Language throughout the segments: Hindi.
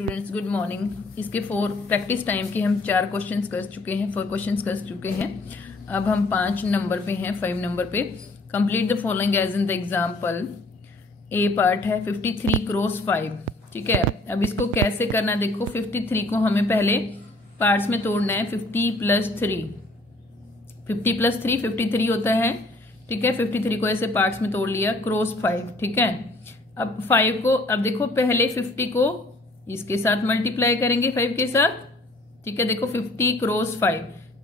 Students, good morning. इसके 4 प्रैक्टिस टाइम के हम 4 क्वेश्चंस कर चुके हैं, 4 क्वेश्चंस कर चुके हैं। अब हम 5 नंबर पे हैं, 5 नंबर पे। Complete the following as in the example. A part है 53 क्रॉस 5। ठीक है, अब इसको कैसे करना देखो। 53 को हमें पहले पार्ट्स में तोड़ना है। 50 + 3, 50 + 3 53 होता है। ठीक है, 53 को ऐसे पार्ट्स में तोड़ लिया, क्रॉस 5। ठीक है, अब 5 को, अब देखो पहले 50 को इसके साथ मल्टीप्लाई करेंगे 5 के साथ। ठीक है, देखो 50 क्रॉस 5,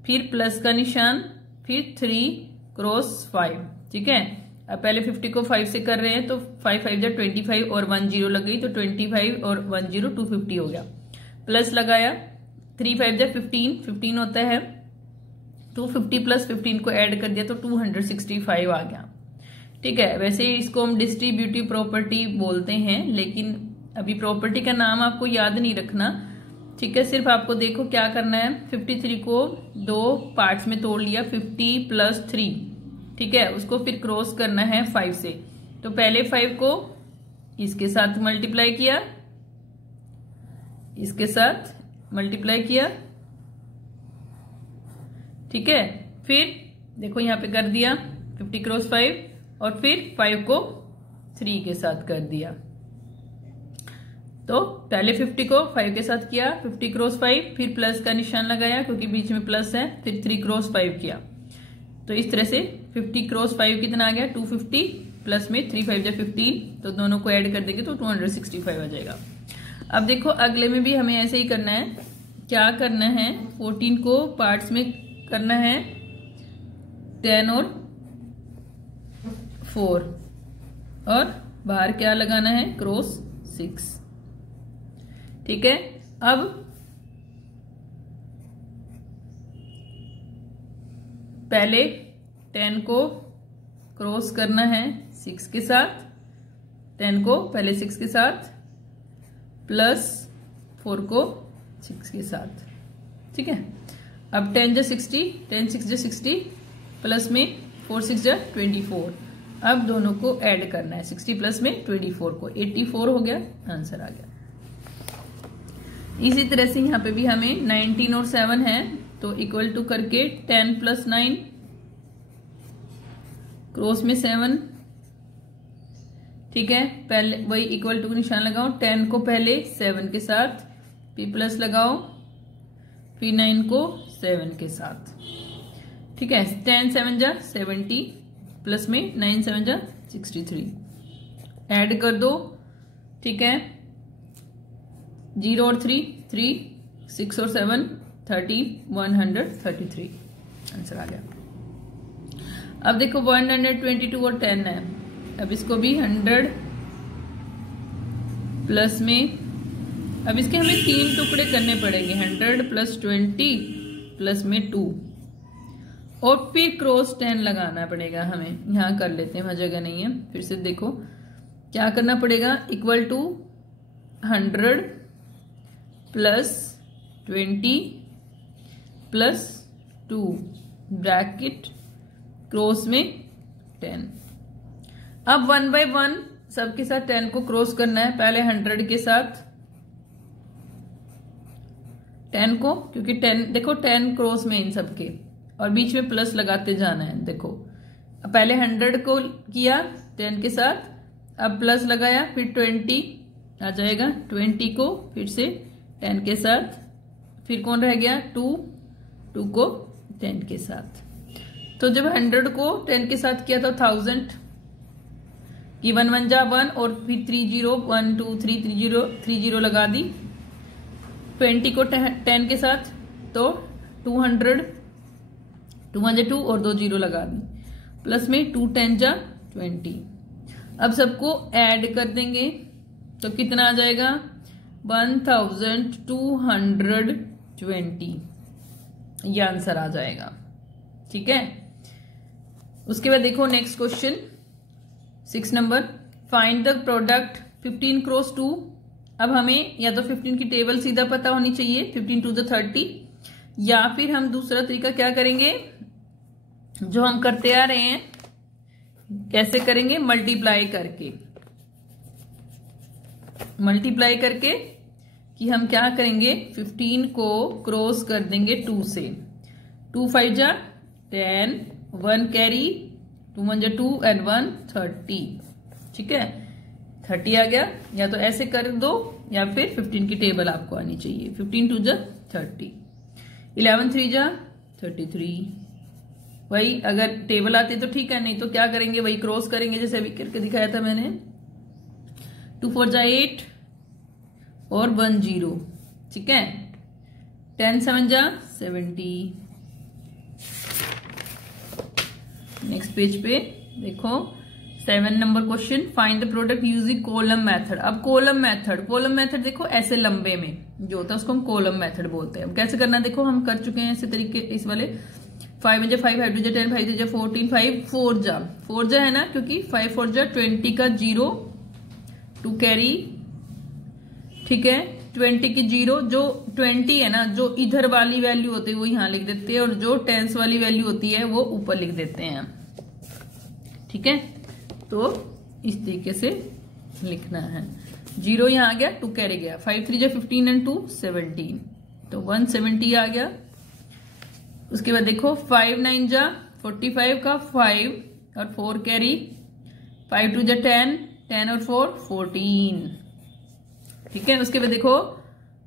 फिर प्लस का निशान, फिर 3 क्रॉस 5। ठीक है, अब पहले 50 को 5 से कर रहे हैं तो 5 5 जा 25 और 1 0 लग गई तो 25 और 1 0 250 हो गया। प्लस लगाया, 3 5 जा 15, 15 होता है तो 50 + 15 को ऐड कर दिया तो 265 आ गया। ठीक है, वैसे इसको हम डिस्ट्रीब्यूटिव प्रॉपर्टी बोलते हैं, लेकिन अभी प्रॉपर्टी का नाम आपको याद नहीं रखना। ठीक है, सिर्फ आपको देखो क्या करना है। 53 को 2 पार्ट्स में तोड़ लिया, 50 + 3। ठीक है, उसको फिर क्रॉस करना है 5 से। तो पहले 5 को इसके साथ मल्टीप्लाई किया, इसके साथ मल्टीप्लाई किया। ठीक है, फिर देखो यहां पे कर दिया 50 क्रॉस 5 और फिर 5 को 3 के साथ कर दिया। तो पहले 50 को 5 के साथ किया, 50 क्रॉस 5, फिर प्लस का निशान लगाया क्योंकि बीच में प्लस है, फिर 3 क्रॉस 5 किया। तो इस तरह से 50 क्रॉस 5 कितना आ गया, 250, प्लस में 3 5 जा 15, तो दोनों को ऐड कर देंगे तो 265 आ जाएगा। अब देखो अगले में भी हमें ऐसे ही करना है। क्या करना है, 14 को पार्ट्स में करना है, 10 और 4, और बाहर क्या लगाना है, क्रॉस 6। ठीक है, अब पहले 10 को क्रॉस करना है 6 के साथ, 10 को पहले 6 के साथ, प्लस 4 को 6 के साथ। ठीक है, अब 10 जा 60, 10 6 जा 60, प्लस में 4 6 जा 24। अब दोनों को ऐड करना है, 60 प्लस में 24 को, 84 हो गया, आंसर आ गया। इसी तरह से यहाँ पे भी हमें 19 और 7 है तो इक्वल टू करके 10 + 9 क्रॉस में 7। ठीक है, पहले वही इक्वल टू निशान लगाओ, 10 को पहले 7 के साथ, फिर प्लस लगाओ, फिर 9 को 7 के साथ। ठीक है, 10 7 जा 70, प्लस में 9 7 जा 63, ऐड कर दो। ठीक है, 0 और 3 3, 6 और 7 30, 133 आंसर आ गया। अब देखो 122 और 10 है। अब इसको भी 100 प्लस में, अब इसके हमें 3 टुकड़े करने पड़ेंगे, 100 + 20 प्लस में 2, और फिर क्रॉस 10 लगाना पड़ेगा हमें। यहां कर लेते हैं, वहां जगह नहीं है। फिर से देखो क्या करना पड़ेगा, इक्वल टू 100 + 20 + 2 ब्रैकेट क्रॉस में 10। अब 1 बाय 1 सबके साथ 10 को क्रॉस करना है। पहले 100 के साथ 10 को, क्योंकि 10 देखो 10 क्रॉस में इन सबके, और बीच में प्लस लगाते जाना है। देखो पहले 100 को किया 10 के साथ, अब प्लस लगाया, फिर 20 आ जाएगा, 20 को फिर से 10 के साथ, फिर कौन रह गया, 2 को 10 के साथ। तो जब 100 को 10 के साथ किया तो 1000 की 1 1 जा 1, और फिर 30 1 2 3 30 लगा दी। 20 को 10 के साथ तो 200, 2 1 जा 2 और 2 0 लगा दी, प्लस में 2 10 जा 20। अब सबको ऐड कर देंगे तो कितना आ जाएगा, 1220, ये आंसर आ जाएगा। ठीक है, उसके बाद देखो next question 6 number. Find the product 15 cross 2। अब हमें या तो 15 की टेबल सीधा पता होनी चाहिए, 15 2 = 30, या फिर हम दूसरा तरीका क्या करेंगे जो हम करते आ रहे हैं, कैसे करेंगे, मल्टीप्लाई करके कि हम क्या करेंगे, 15 को क्रॉस कर देंगे 2 से। 2 5 जा 10, 1 कैरी, 2 1 जा 2 एंड 1 30। ठीक है, 30 आ गया। या तो ऐसे कर दो या फिर 15 की टेबल आपको आनी चाहिए। 15 2 जा 30, 11 3 जा 33। वही अगर टेबल आती तो ठीक है, नहीं तो क्या करेंगे, वही क्रॉस करेंगे जैसे अभी करके दिखाया था मैंने। 2 4 जा 8 और 1 0। ठीक है, 10 7 जा 70। नेक्स्ट पेज पे देखो 7 number question, find the product using column method. अब कॉलम मेथड देखो ऐसे लंबे में जो होता है उसको हम कॉलम मेथड बोलते हैं। अब कैसे करना देखो, हम कर चुके हैं ऐसे तरीके, इस वाले 5 जा 5 5 2 जा 10 5 3 जा 14 5 4 जा है ना, क्योंकि 5 4 जा 20 का 0 2 कैरी। ठीक है, 20 की 0, जो 20 है ना, जो इधर वाली वैल्यू होती है वो यहाँ लिख देते हैं और जो टेंस वाली वैल्यू होती है वो ऊपर लिख देते हैं। ठीक है, तो इस तरीके से लिखना है। 0 यहाँ आ गया, 2 कैरी गया, 5 3 जा 15 एंड 2 17, तो 170 आ गया। उसके बाद देखो 5 9 जा 45 का 5 और 4 कैरी, 5 2 जा 10 10 और 4 14। ठीक है, उसके बाद देखो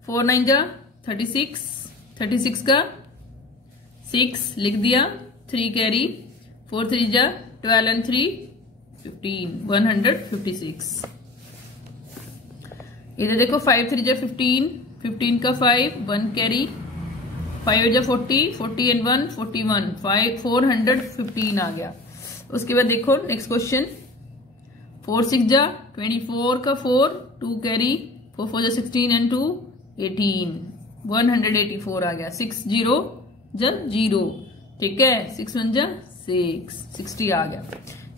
4 9 जा 36 का 6 लिख दिया, 3 कैरी, 4 3 जा 12 एंड 3 15, 156। इधर देखो 5 3 जा 15 का 5 1 कैरी, 5 जा 40 एंड 1 41, 415 आ गया। उसके बाद देखो नेक्स्ट क्वेश्चन, 4 6 जा 24 का 4 2 कैरी, 4 4 जा 16 एंड 2 18, 184 आ गया। 6 0 जा 0। ठीक है, 6 1 जा 6, 60 आ गया।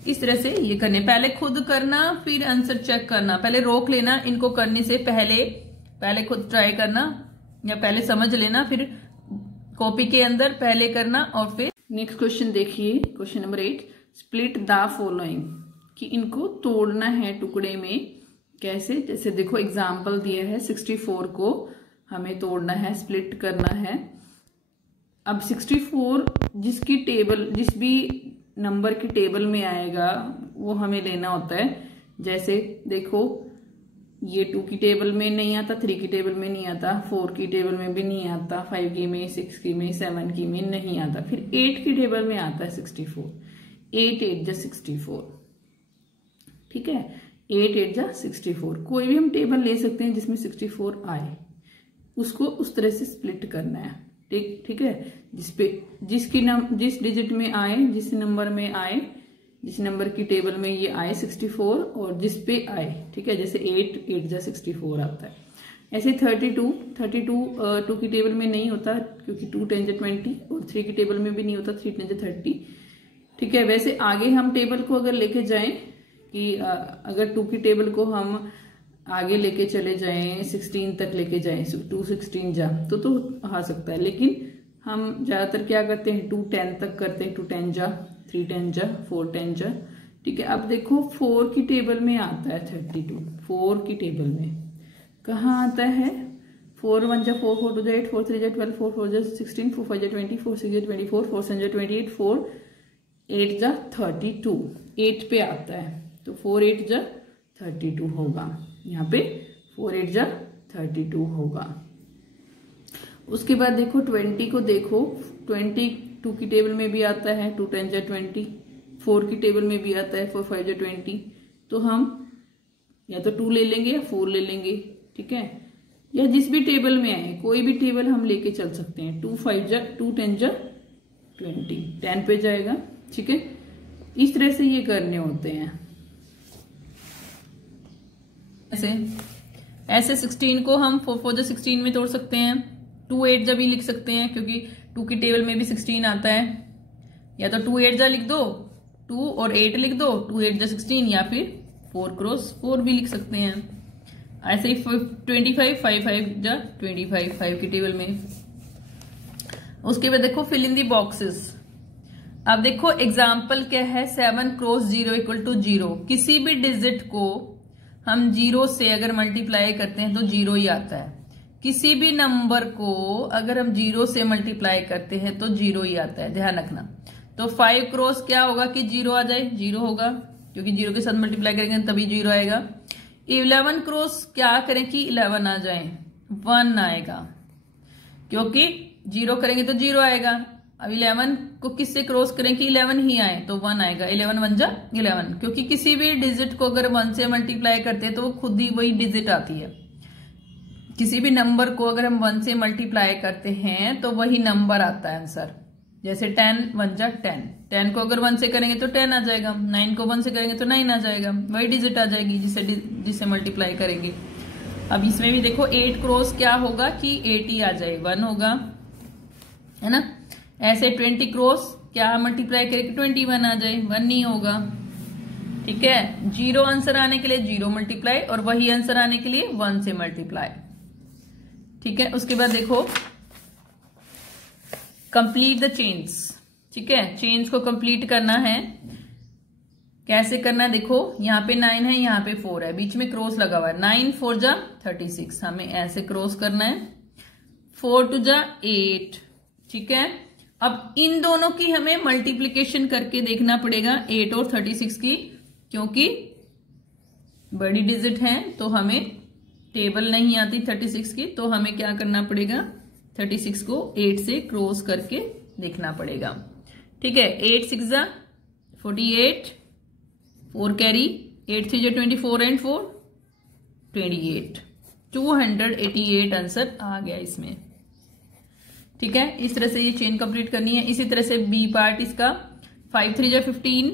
इस तरह से ये करने, पहले खुद करना फिर आंसर चेक करना, पहले रोक लेना इनको करने से पहले खुद ट्राई करना या पहले समझ लेना, फिर कॉपी के अंदर पहले करना और फिर। नेक्स्ट क्वेश्चन देखिए, question number 8, split the following, कि इनको तोड़ना है टुकड़े में। कैसे, जैसे देखो एग्जाम्पल दिया है 64 को हमें तोड़ना है, स्प्लिट करना है। अब 64 जिसकी टेबल, जिस भी नंबर की टेबल में आएगा वो हमें लेना होता है। जैसे देखो ये 2 की टेबल में नहीं आता, 3 की टेबल में नहीं आता, 4 की टेबल में भी नहीं आता, 5 की में, 6 की में, 7 की में नहीं आता, फिर 8 की टेबल में आता है 64। 8 8 जा 64। ठीक है, 8 8 जा 64। कोई भी हम टेबल ले सकते हैं जिसमें 64 आए, उसको उस तरह से स्प्लिट करना है। ठीक है, जिस डिजिट में आए, जिस नंबर में आए, जिस नंबर की टेबल में ये आए 64 और जिस पे आए। ठीक है, जैसे 8 8 जा 64 आता है। ऐसे 32 2 की टेबल में नहीं होता क्योंकि 2 10 जा 20 और 3 की टेबल में भी नहीं होता, 3 10 जा 30। ठीक है, वैसे आगे हम टेबल को अगर लेके जाएं कि अगर 2 की टेबल को हम आगे लेके चले जाएं, 16 तक लेके जाएं, 2 16 जा तो आ सकता है, लेकिन हम ज्यादातर क्या करते हैं 2 10 तक करते हैं। 2 10 जा, 3 10 जा, 4 10 जा। ठीक है, अब देखो 4 की टेबल में आता है 32। 4 की टेबल में कहाँ आता है, 4 1 जा 4 4 2 जा 8 4 3 जा 12 4 4 जा 16 4 5 जा 20 4 6 जा 24 4 7 जा 28 4 8 जा 32। 8 पे आता है तो 4 8 जा 32 होगा। यहाँ पे 4 8 जा 32 होगा। उसके बाद देखो 20 को देखो, 20 2 की टेबल में भी आता है, 2 10 जा 20, 4 की टेबल में भी आता है, 4 5 जा 20। तो हम या तो 2 ले लेंगे या 4 ले लेंगे। ठीक है, या जिस भी टेबल में आए, कोई भी टेबल हम लेके चल सकते हैं। 2 5 जा 2 10 जा 20, 10 पे जाएगा। ठीक है, इस तरह से ये करने होते हैं। ऐसे 16 को हम 4 4 जा 16 में तोड़ सकते हैं। 2 8 जा भी लिख सकते हैं क्योंकि 2 की टेबल में भी 16 आता है। या तो 2 8 जा लिख दो, 2 और 8 लिख दो, 2 8 जा 16, या फिर 4 क्रॉस 4 भी लिख सकते हैं। ऐसे ही 25 5 5 जा 25 5 की टेबल में। उसके बाद देखो फिल इन दी बॉक्सेस। अब देखो एग्जाम्पल क्या है, 7 क्रॉस 0 इक्वल टू 0। किसी भी डिजिट को हम 0 से अगर मल्टीप्लाई करते हैं तो 0 ही आता है। किसी भी नंबर को अगर हम 0 से मल्टीप्लाई करते हैं तो 0 ही आता है, ध्यान रखना। तो 5 क्रॉस क्या होगा कि 0 आ जाए, 0 होगा, क्योंकि 0 के साथ मल्टीप्लाई करेंगे तभी 0 आएगा। 11 क्रॉस क्या करें कि 11 आ जाए, 1 आएगा, क्योंकि 0 करेंगे तो 0 आएगा। अब 11 को किससे क्रॉस करें कि 11 ही आए तो 1 आएगा। 11 1 जा 11, क्योंकि किसी भी डिजिट को अगर 1 से मल्टीप्लाई करते हैं तो वो खुद ही वही डिजिट आती है। किसी भी नंबर को अगर हम 1 से मल्टीप्लाई करते हैं तो वही नंबर आता है आंसर। जैसे 10 1 जा 10, 10 को अगर 1 से करेंगे तो 10 आ जाएगा, 9 को 1 से करेंगे तो 9 आ जाएगा, वही डिजिट आ जाएगी जिसे मल्टीप्लाई करेंगे। अब इसमें भी देखो 8 क्रॉस क्या होगा कि 80 आ जाए, 1 होगा, है ना। ऐसे 20 क्रॉस क्या मल्टीप्लाई करेंगे 21 आ जाए, 1 नहीं होगा, ठीक है। 0 आंसर आने के लिए 0 मल्टीप्लाई और वही आंसर आने के लिए 1 से मल्टीप्लाई, ठीक है। उसके बाद देखो कंप्लीट द चेन्स, ठीक है। चेन्स को कंप्लीट करना है, कैसे करना है देखो, यहाँ पे 9 है, यहाँ पे 4 है, बीच में क्रॉस लगा हुआ है। 9 4 जा 36, हमें ऐसे क्रॉस करना है। 4 2 जा 8, ठीक है। अब इन दोनों की हमें मल्टीप्लीकेशन करके देखना पड़ेगा 8 और 36 की, क्योंकि बड़ी डिजिट है तो हमें टेबल नहीं आती 36 की, तो हमें क्या करना पड़ेगा 36 को 8 से क्रॉस करके देखना पड़ेगा, ठीक है। 8 6 जा 48, 4 कैरी, 8 3 जा 24 एंड 4 28, 288 आंसर आ गया इसमें, ठीक है। इस तरह से ये चेन कंप्लीट करनी है। इसी तरह से बी पार्ट इसका 5 3 जा 15,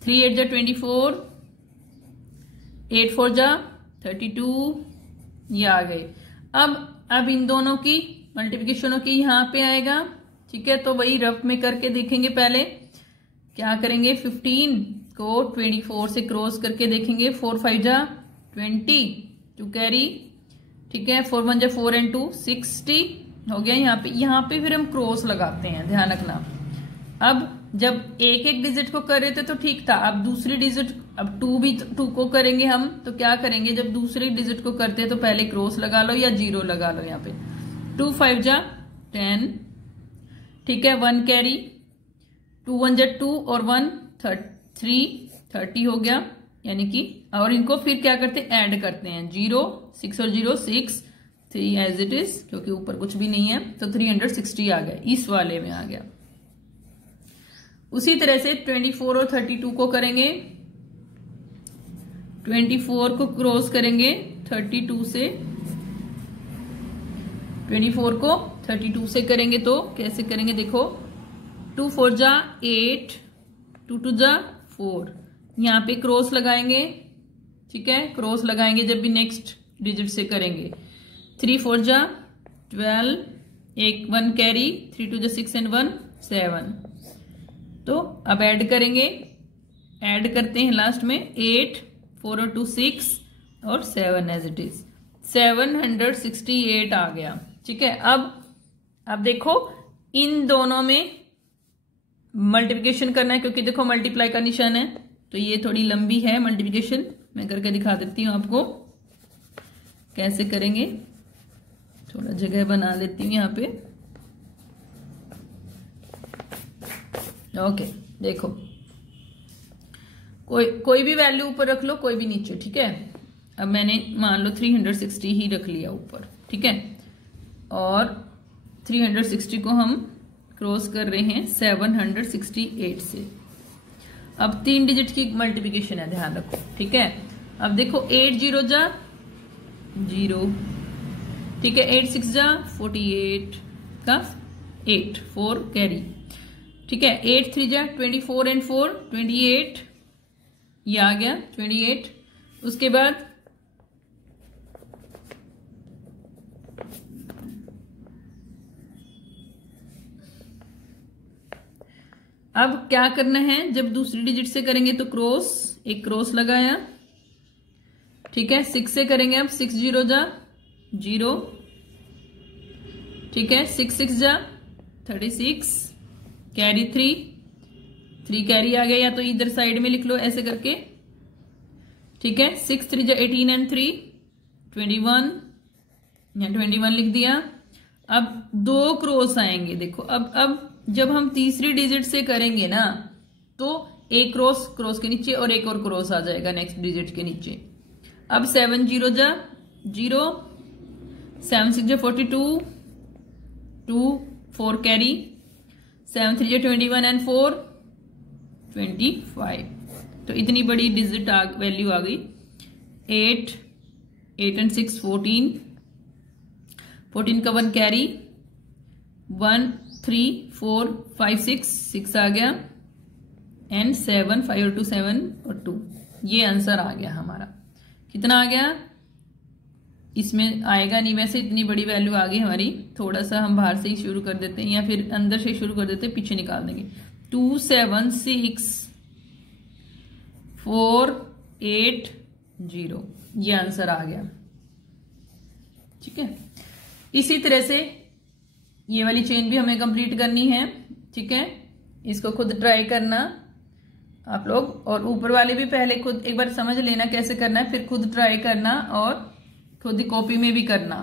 3 8 जा 24, 8 4 जा 32, ये आ गए। अब इन दोनों की मल्टीप्लिकेशन की यहाँ पे आएगा, ठीक है। तो वही रफ में करके देखेंगे। पहले क्या करेंगे 15 को 24 से क्रॉस करके देखेंगे। 4 5 जा 20, 2 कैरी, ठीक है। 4 1 जा 4 एंड 2 60 हो गया। यहाँ पे फिर हम क्रॉस लगाते हैं, ध्यान रखना। अब जब एक एक डिजिट को कर रहे थे तो ठीक था, अब दूसरी डिजिट, अब 2 को करेंगे हम, तो क्या करेंगे जब दूसरी डिजिट को करते हैं तो पहले क्रॉस लगा लो या 0 लगा लो। यहाँ पे 2 5 जा 10, ठीक है। 1 कैरी, 2 1 जा 2 और 1 3 30 हो गया, यानी कि। और इनको फिर क्या करते हैं ऐड करते हैं, 0 6 और 0 6, 3 एज इट इज, क्योंकि ऊपर कुछ भी नहीं है, तो 360 आ गया, इस वाले में आ गया। उसी तरह से 24 और 32 को करेंगे। 24 को क्रॉस करेंगे 32 से, 24 को 32 से करेंगे तो कैसे करेंगे देखो, 2 4 जा 8, 2 2 जा 4, यहाँ पे क्रॉस लगाएंगे, ठीक है। क्रॉस लगाएंगे जब भी नेक्स्ट डिजिट से करेंगे। 3 4 जा 12, 1 कैरी, 3 2 जा 6 एंड 1 7। तो अब ऐड करेंगे, ऐड करते हैं लास्ट में 8 4 और 2 6 और 7 एज इट इज, 768 आ गया, ठीक है। अब देखो इन दोनों में मल्टीप्लिकेशन करना है, क्योंकि देखो मल्टीप्लाई का निशान है, तो ये थोड़ी लंबी है मल्टीप्लिकेशन। मैं करके दिखा देती हूँ आपको कैसे करेंगे। थोड़ा जगह बना लेती हूँ यहाँ पे। ओके, देखो कोई भी वैल्यू ऊपर रख लो, कोई भी नीचे, ठीक है। अब मैंने मान लो 360 ही रख लिया ऊपर, ठीक है। और 360 को हम क्रॉस कर रहे हैं 768 से। अब 3 डिजिट की मल्टीप्लिकेशन है, ध्यान रखो, ठीक है। अब देखो 8 0 जा 0, ठीक है। 8 6 जा 48 का 8, 4 कैरी, ठीक है। 8 3 जा 24 एंड 4 28, ये आ गया 28। उसके बाद अब क्या करना है, जब दूसरी डिजिट से करेंगे तो क्रॉस, एक क्रॉस लगाया, ठीक है। 6 से करेंगे अब 6 0 जा 0, ठीक है। 6 6 जा 36, कैरी 3 कैरी आ गया, या तो इधर साइड में लिख लो ऐसे करके, ठीक है। 6 3 जा 18 एंड 3 21, यहाँ 21 लिख दिया। अब 2 क्रॉस आएंगे, देखो अब जब हम तीसरी डिजिट से करेंगे ना तो एक क्रॉस के नीचे और एक और क्रॉस आ जाएगा नेक्स्ट डिजिट के नीचे। अब 7 0 जा 0, 7 6 जा 42, 2 4 कैरी, 7 3 जा 21 एंड 4 25। तो इतनी बड़ी डिजिट वैल्यू आ गई। 8 एंड 6 14, 14 का 1 कैरी, 1 3 4 5 6 आ गया एंड 7 5 और 2 7 और 2। ये आंसर आ गया हमारा। कितना आ गया? इसमें आएगा नहीं वैसे, इतनी बड़ी वैल्यू आ गई हमारी। थोड़ा सा हम बाहर से ही शुरू कर देते हैं या फिर अंदर से शुरू कर देते हैं, पीछे निकाल देंगे। 2 7 6 4 8 0, ये आंसर आ गया। ठीक है, इसी तरह से ये वाली चेन भी हमें कंप्लीट करनी है। ठीक है, इसको खुद ट्राई करना आप लोग, और ऊपर वाले भी पहले खुद एक बार समझ लेना कैसे करना है, फिर खुद ट्राई करना और खुद ही कॉपी में भी करना।